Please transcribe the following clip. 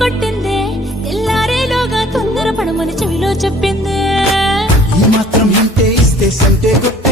కొట్టిందే తెల్లారేలోగా తొందర పడమని చెవిలో చెప్పిందే ఈ మాత్రం ఇంటే ఇస్తే సంటే కొట్టే